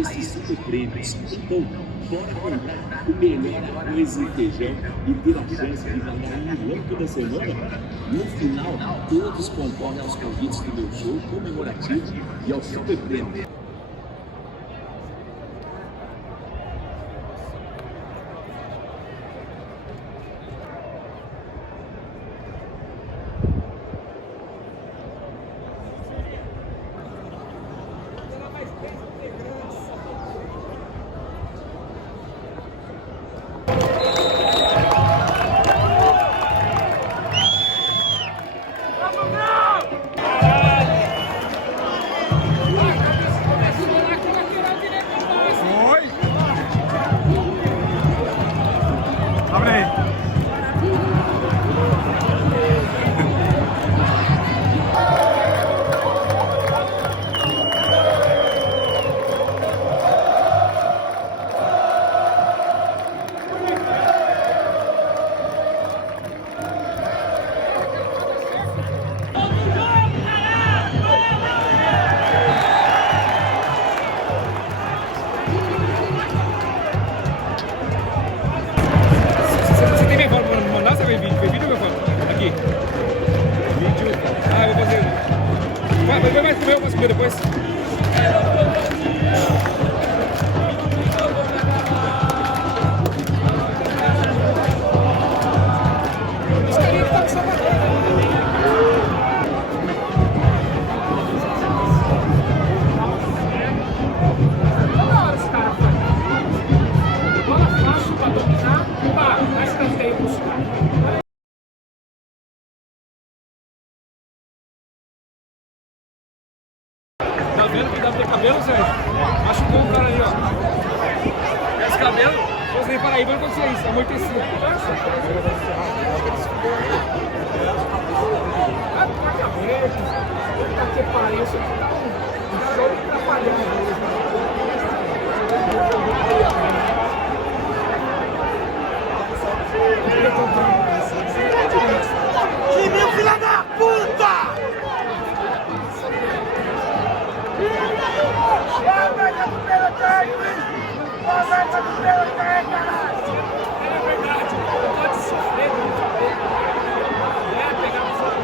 Esses super prêmios. Então, bora comprar o melhor arroz e feijão e ter a chance de ganhar um milhão toda semana? No final, todos concorrem aos convites do meu show comemorativo e ao super prêmio. Eu posso comer depois? Tá vendo que dá pra ter cabelo, Sérgio? Machucou o cara ali, ó. Esse cabelo, você nem Paraíba não acontecia isso, amortecido. Que pariu, isso aqui tá um show de trapalhão. Time, filha da puta! Aumenta do peloteio! Aumenta do peloteio, caralho! É verdade, pode sofrer, pegar o fogo.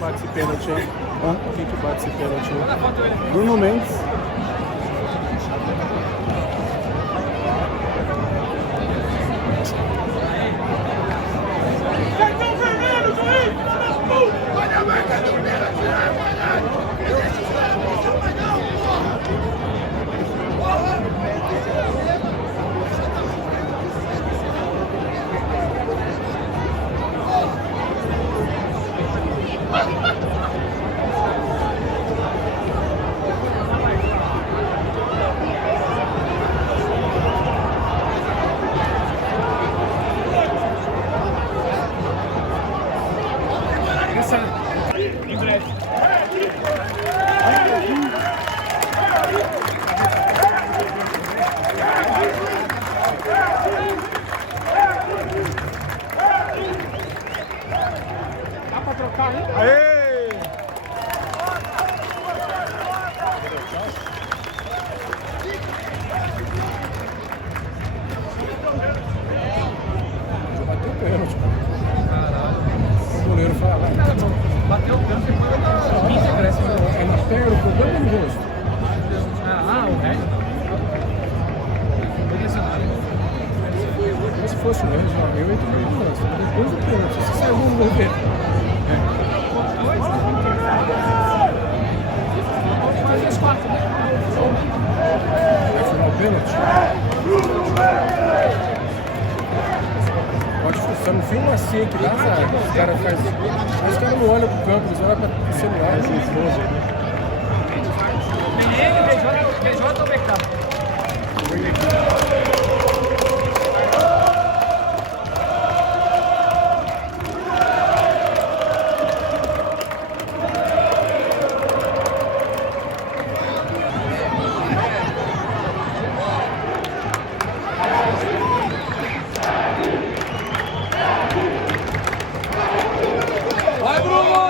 Bate esse pênalti aí. Quem que bate esse pênalti aí? Bruno Mendes. fosse o Renzo, eu entro meio de lance. Depois do pênalti, se sair um gol dele. Vai formar o pênalti? Pode funcionar, não tem um assim que dá azar. Os caras fazem. Mas os caras não olham pro campo, eles olham pro celular. Ele, PJ ou BK? Vai, Bruno!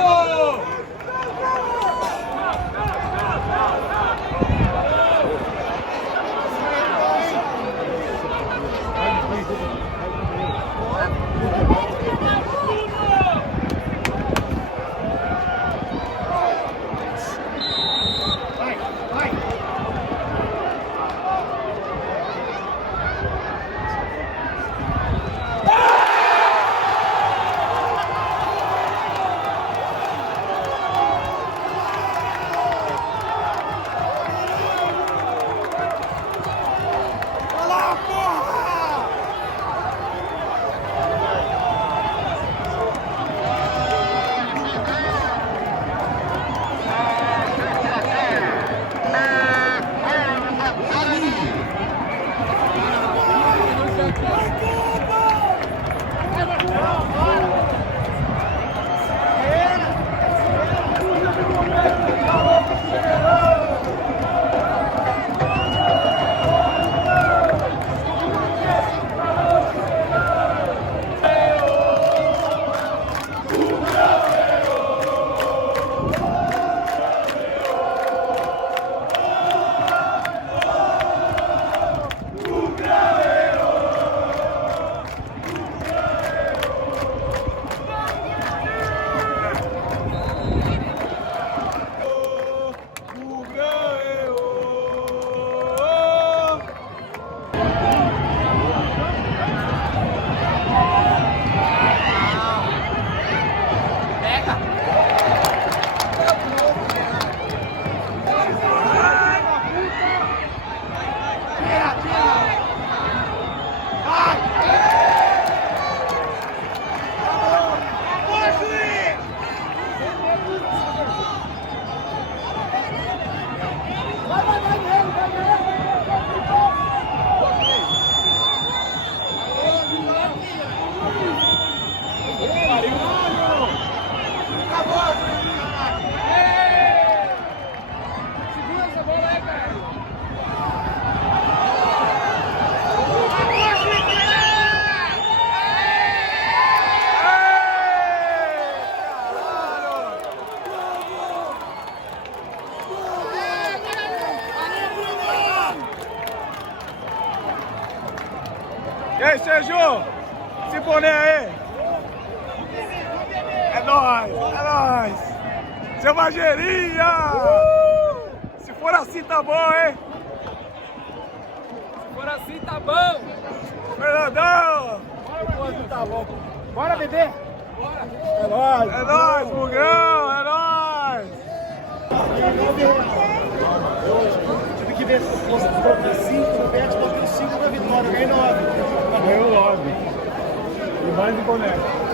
E aí, Sérgio? Esse boné aí? É nóis, é nóis! Seu Magerinha! Se for assim tá bom, hein? Se for assim, tá bom. Fernandão! Se for assim, tá bom. Bora, bebê! É nóis! É nóis, Bugão! É nóis! Tive que ver se fosse 5 no bet, botei 5 na vitória, ganhei 9. Ganhou 9. E mais de boneco.